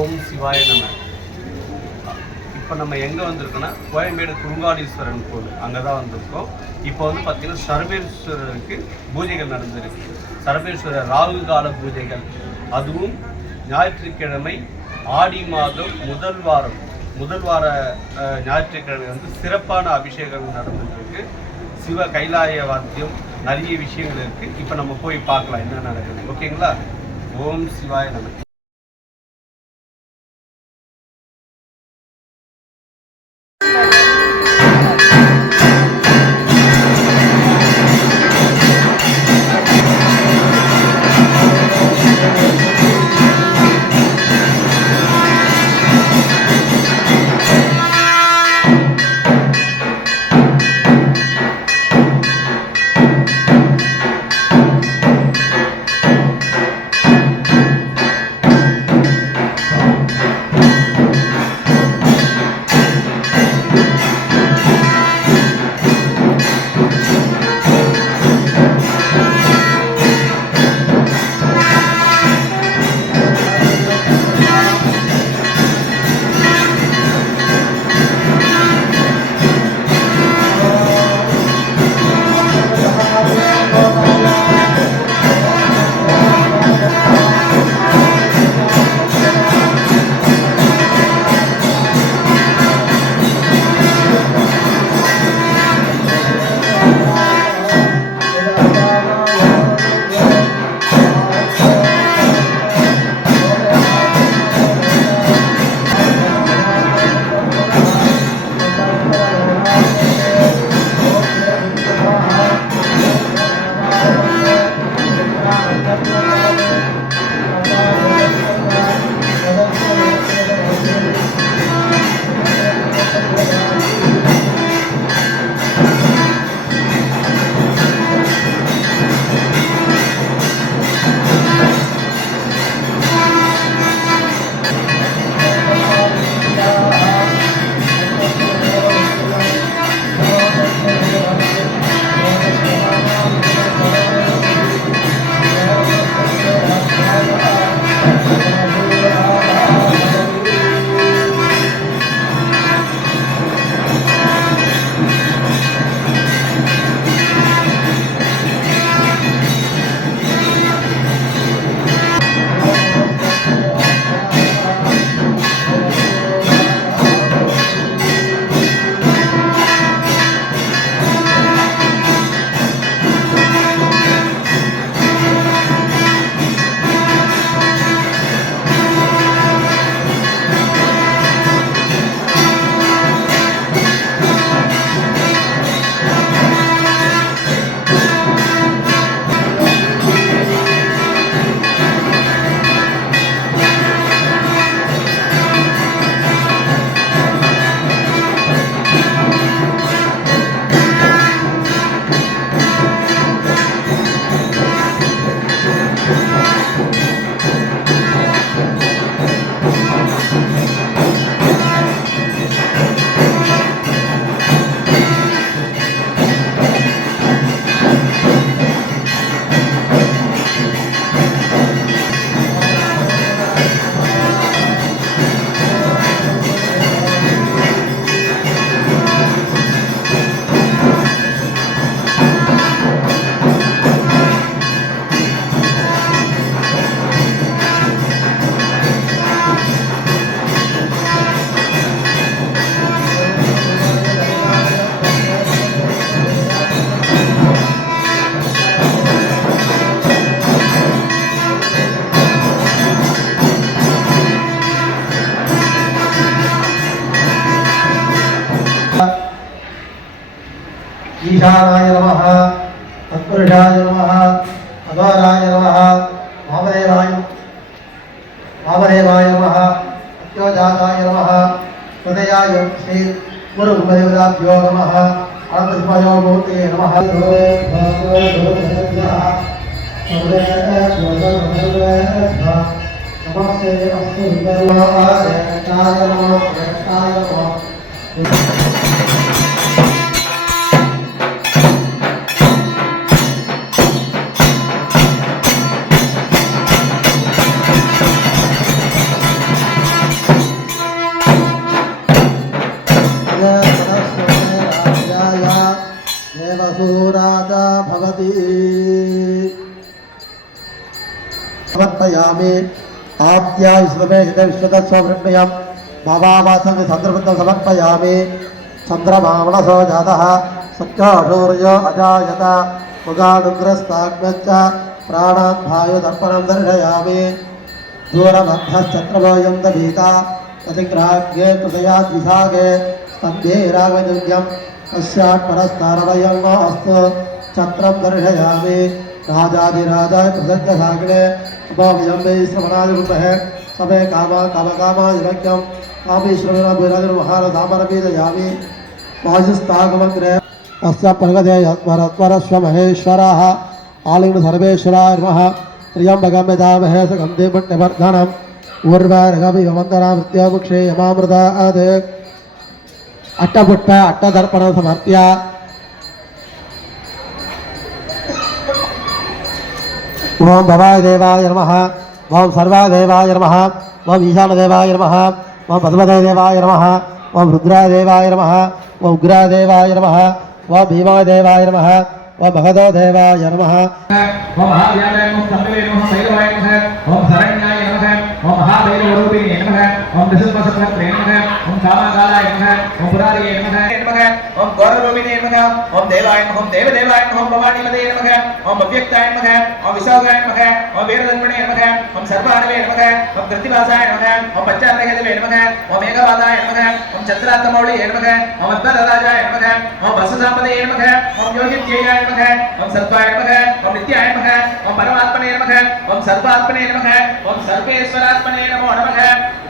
ஓம் சிவாய நம. இப்போ நம்ம எங்கே வந்திருக்கோன்னா கோயம்பேடு குருங்காலீஸ்வரன் கோவில் அங்கே தான் வந்திருக்கோம். இப்போ வந்து பார்த்திங்கன்னா சர்வேஸ்வரருக்கு பூஜைகள் நடந்திருக்கு. சர்வேஸ்வரர் ராகு கால பூஜைகள், அதுவும் ஞாயிற்றுக்கிழமை ஆடி மாதம் முதல் வார ஞாயிற்றுக்கிழமை வந்து சிறப்பான அபிஷேகம் நடந்துருக்கு. சிவ கைலாய வாத்தியம் நிறைய விஷயங்கள் இருக்குது. இப்போ நம்ம போய் பார்க்கலாம் என்ன நடக்குது. ஓகேங்களா? ஓம் சிவாய நம. ईशानाय नमः, तत्पुरुषाय नमः, अद्वाराय नमः, वामदेवाय नमः, अत्योजाताय नमः, हृदयाय श्री गुरुदेवताभ्यो नमः, अनन्तस्मयो मूर्तये नमः। नमस्ते अस्तु विद्याय नमः। समर्पयामि आद्याय सुमे विश्वतस्वृण्यं भावावासं चन्द्रवृत्तं समर्पयामि चन्द्रभावनसो जातः सख्याशौर्यो अजायत मुगानुग्रस्ताग्नश्च प्राणाद्भायुदर्पणं दर्शयामि दूरबद्धश्चक्रवयं दभीता ततिग्राह्ये तृतीयाद्विभागे स्तम्भे रागयोग्यं पश्चात् परस्तारवयं अस्तु छत्रं दर्शयामि राजाधिराजाय प्रसज्जसाग्ने उपाविजम्बे श्रवणादिरुपहे सभे कामादिभक्यं कामेश्वरविराजमहारसामरमीदयामि वायुस्तागमग्रे अस्य प्रगते यत्परस्वमहेश्वरः आलिङ्ग सर्वेश्वराय नमः त्र्यम्बकं यजामहे सुगन्धिं पुण्यवर्धनम् उर्वारुकविवन्दनामृत्योमुक्षे यमामृतात् अट्टपुट्ट अट्टदर्पणं समर्प्य ओं भवाय देवाय नमः ओं सर्वादेवाय नमः ओं ईशानदेवाय नमः ओं पद्मदय देवाय नमः ओं रुद्राय देवाय नमः ओं उग्राय देवाय नमः ओं भीमाय देवाय नमः ओं भगदो देवाय नमः ओम महाव्याय नमः संगवे नमः भैरवाय नमः ओम शरण्याय नमः ओम महाभैरवरूपिणे नमः ओम दशस्वसप्तत्रे नमः ओम कामाकालाय नमः ओम पुरारिये नमः ओम गौररूपिणे नमः ओम देवाय नमः ओम देवदेवाय नमः ओम भवानीपदये नमः ओम अव्यक्ताय नमः ओम विशाखाय नमः ओम वीरधन्वणे नमः ओम सर्वाणवे नमः ओम कृत्तिवासाय नमः ओम पंचानगदेवे नमः ओम मेघवादाय नमः ओम चन्द्रात्मौळिये नमः ओम अद्भुतराजाय नमः ओम वसुसापदये नमः ओम योगित्ययाय नमः ओम सत्वाय नमः ओम नित्याय नमः ओम परमात्मने नमः ओम सर्वात्मने नमः ओम सर्वेश्वरात्मने नमो नमः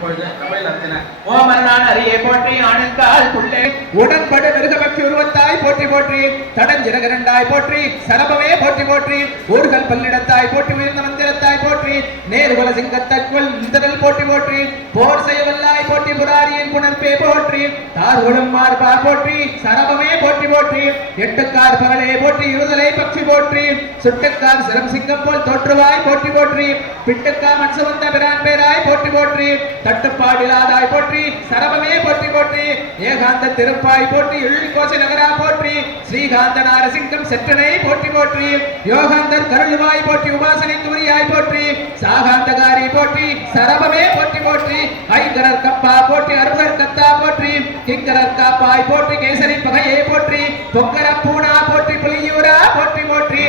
ओम अरुणान हरिये पोट्री आनंदाल पुल्ले उडनपड़ मिरुगपक्षि उरुवत्ताय पोट्री पोट्री तडंजिरगरंडाय पोट्री सरबवे पोट्री पोट्री ऊर्गल पल्लिडत्ताय पोट्री वीरन मंदिरत्ताय पोट्री नेरुवल सिंगत्तक्वल इंदरल पोट्री पोट्री போர் செய்வல்லாய் போற்றி புராரியின் புனர்பே போற்றி தார்குடம் மார்பா போற்றி சரபமே போற்றி போற்றி எட்டுக்கார் பகலே போற்றி இருதலை பக்ஷி போற்றி சுட்டுக்கார் சிரம் சிங்கம் போல் தோற்றுவாய் போற்றி போற்றி பிட்டுக்கா மன்சவந்த பிரான் பேராய் போற்றி போற்றி தட்டுப்பாடிலாதாய் போற்றி சரபமே போற்றி போற்றி ஏகாந்த திருப்பாய் போற்றி எள்ளி கோசை நகரா போற்றி ஸ்ரீகாந்த நாரசிங்கம் செற்றனை போற்றி போற்றி யோகாந்தர் கருள்வாய் போற்றி உபாசனைக்கு உரியாய் போற்றி சாகாந்தகாரி போற்றி சரபமே போற்றி போற்றி ஐங்கரர் கப்பா போற்றி அருகர் கத்தா போற்றி கிங்கரர் காப்பாய் போற்றி கேசரி பகையே போற்றி பொங்கர பூனா போற்றி புலியூரா போற்றி போற்றி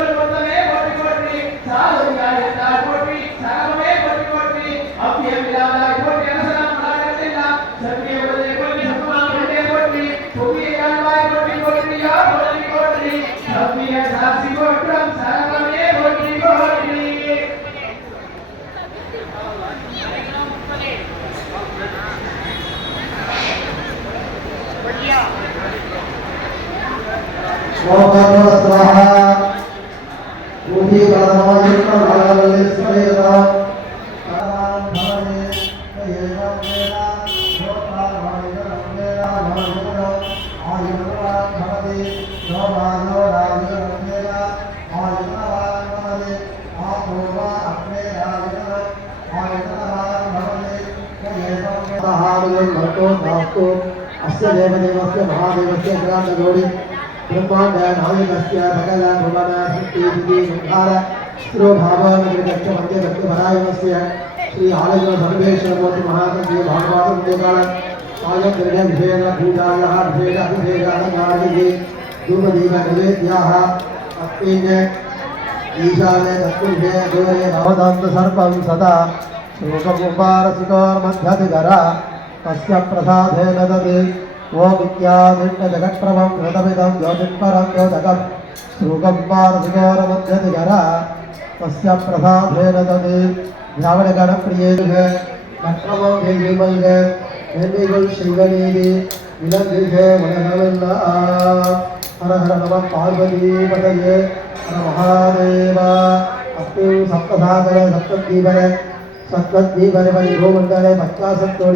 போற்றி போற்றி சாலுங்காயதா போற்றி சரபமே போற்றி போற்றி அவ்வியமிலாதாய் போற்றி அனசலாம் மலாகத்தில்லா சர்வியவதே போற்றி சம்மானே போற்றி புவியாய் போற்றி போற்றி யா போற்றி போற்றி அவ்விய சாசி போற்றும் சரபமே போற்றி போற்றி स्वाहा उठी बलमाय प्रभावले स्मरेता कारां भवने येनं मेरा सोता भावेन मेरा भावेन आयुर्वान् भवति योगानो राजेन मेरा आयुर्वान् भवति आपूर्वा अग्ने राजेन आयुर्वान् भवति येनं मेरा हारुयं भवतो नास्तु अस्य देवदेवस्य महादेवस्य ग्रामगौरी ब्रह्मांड नाविकस्य सकल भुवन शक्ति विधि संहार स्त्रो भावन निर्गच्छ मध्य भक्ति भरायमस्य श्री आलय सर्वेश्वर मूर्ति महासंघ भागवत देवाल आयं निर्गम विषयन पूजायाः विषय अभिषेकालंकारये धूम दीप नैवेद्याः अत्तेन ईशाने तत्पुरुषे दूरे भवदन्त सर्वं सदा श्लोकमुपारसिकोर्मध्यधिकरा तस्य प्रसादेन ददे वो विद्यादिष्ट जगत्प्रभं कृतमिदं ज्योतिष्परं ज्योतकं श्लोकं पारसिकोरमध्यधिकरा तस्य प्रसादेन ददे द्रावणगणप्रिये नक्षमो देवीमयः निर्विगुल श्रीगणेति विलङ्घिषे वननवल्ला हर हर नमः पार्वतीपतये हर महादेव अस्तु सप्तसागर सप्तद्वीपरे सप्तद्वीपरे परिभूमण्डले पञ्चाशत्तोळ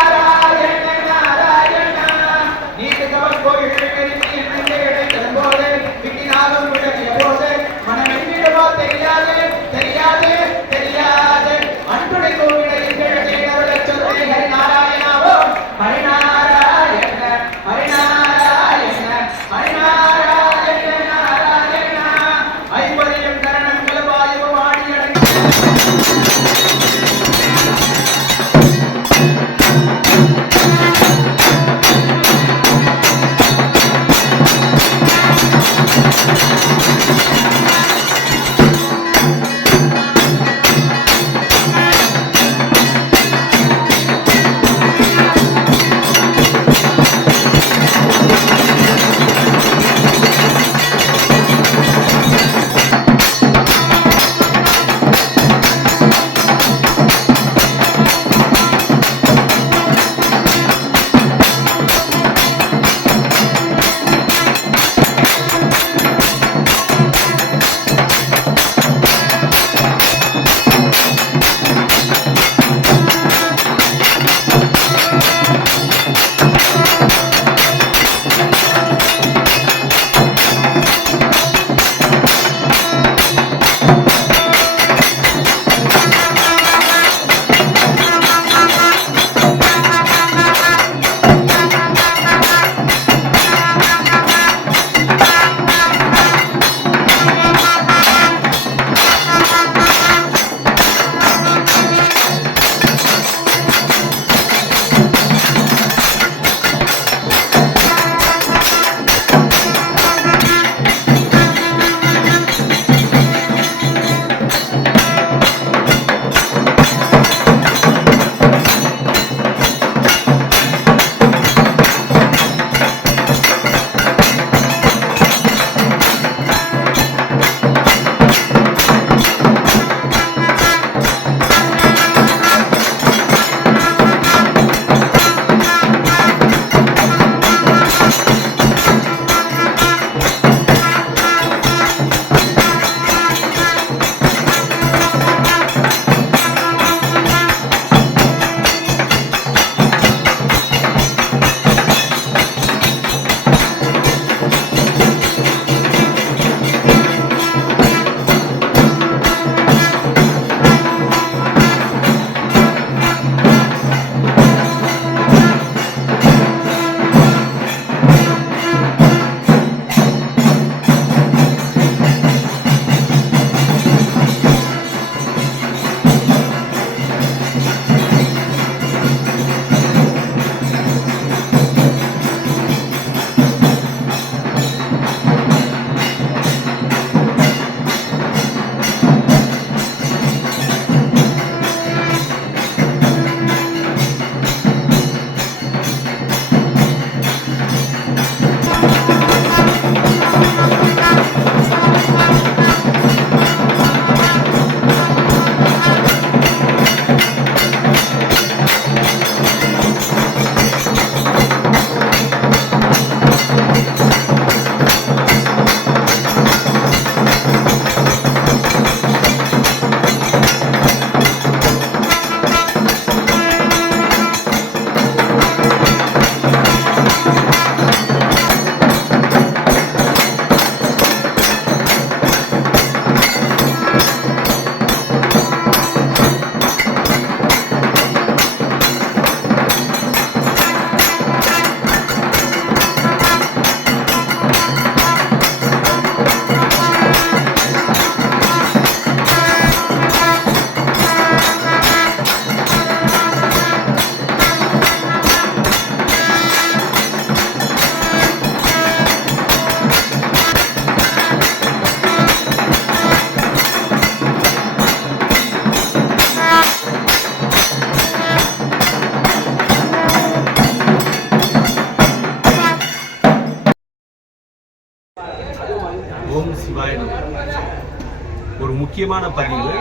முக்கியமான பதிவு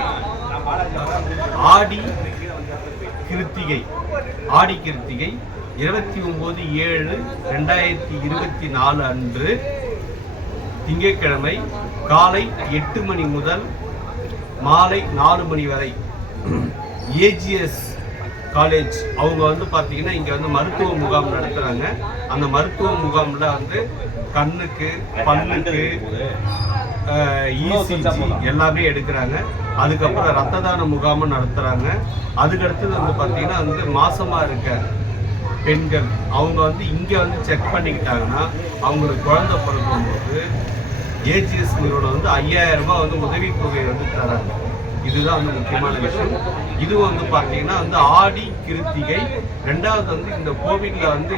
ஆடி கிருத்திகை 29/7/2024 அன்று திங்கட்கிழமை காலை 8 மணி முதல் மாலை 4 மணி வரை ஏஜிஎஸ் காலேஜ் அவங்க வந்து பார்த்தீங்கன்னா இங்கே வந்து மருத்துவ முகாம் நடத்துகிறாங்க. அந்த மருத்துவ முகாமில் வந்து கண்ணுக்கு பல்லுக்கு இசிஜி எல்லாமே எடுக்கிறாங்க. அதுக்கப்புறம் ரத்த தான முகாமும் நடத்துகிறாங்க. அதுக்கடுத்தது வந்து பார்த்தீங்கன்னா வந்து மாசமாக இருக்க பெண்கள் அவங்க வந்து இங்கே வந்து செக் பண்ணிக்கிட்டாங்கன்னா அவங்களுக்கு குழந்தை பிறக்கும்போது ஏஜிஎஸ் நிறுவனம் வந்து 5000 ரூபாய் வந்து உதவித்தொகை வந்து தராங்க. இதுதான் வந்து முக்கியமான விஷயம். இது வந்து பார்த்தீங்கன்னா வந்து ஆடி கிருத்திகை. ரெண்டாவது வந்து இந்த கோவிட்ல வந்து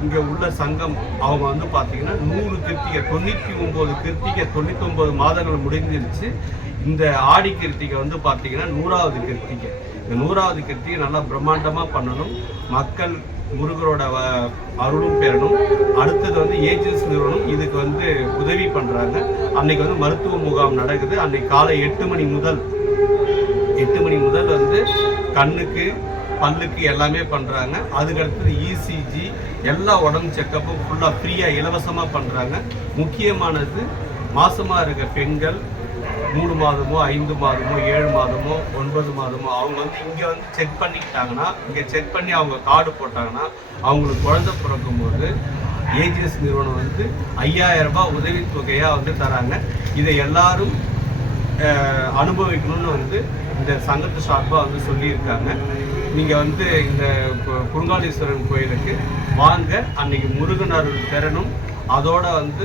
இங்கே உள்ள சங்கம் அவங்க வந்து பார்த்தீங்கன்னா 100 கிருத்திகை 99 கிருத்திகை 99 மாதங்கள் முடிஞ்சிருச்சு. இந்த ஆடி கிருத்திகை வந்து பார்த்தீங்கன்னா 100வது கிருத்திகை. இந்த 100வது கிருத்திகை நல்லா பிரம்மாண்டமாக பண்ணணும். மக்கள் முருகரோட அருளும் பெறணும். அடுத்தது வந்து ஏஜிஎஸ் நிறுவனம் இதுக்கு வந்து உதவி பண்ணுறாங்க. அன்னைக்கு வந்து மருத்துவ முகாம் நடக்குது. அன்னைக்கு காலை 8 மணி முதல் வந்து கண்ணுக்கு பல்லுக்கு எல்லாமே பண்ணுறாங்க. அதுக்கடுத்தது இசிஜி எல்லா உடம்பு செக்கப்பும் ஃபுல்லாக ஃப்ரீயாக இலவசமாக பண்ணுறாங்க. முக்கியமானது மாசமாக இருக்க பெண்கள் 3 மாதமோ 5 மாதமோ 7 மாதமோ 9 மாதமோ அவங்க வந்து இங்கே வந்து செக் பண்ணிக்கிட்டாங்கன்னா இங்கே செக் பண்ணி அவங்க கார்டு போட்டாங்கன்னா அவங்களுக்கு குழந்தை பிறக்கும்போது ஏஜிஎஸ் நிறுவனம் வந்து 5000 ரூபாய் உதவித்தொகையாக வந்து தராங்க. இதை எல்லாரும் அனுபவிக்கணும்னு வந்து இந்த சங்கத்து சார்பாக வந்து சொல்லியிருக்காங்க. நீங்கள் வந்து இந்த குறுங்காலீஸ்வரன் கோயிலுக்கு வாங்க. அன்னைக்கு முருகன் அருள் பெறணும். அதோட வந்து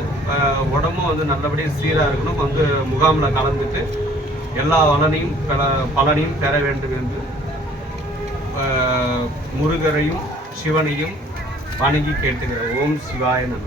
உடம்பும் வந்து நல்லபடியாக சீராக இருக்கணும். வந்து முகாமில் கலந்துட்டு எல்லா பலனையும் பெற வேண்டும் என்று முருகரையும் சிவனையும் வணங்கி கேட்டுக்கிறேன். ஓம் சிவாய நம.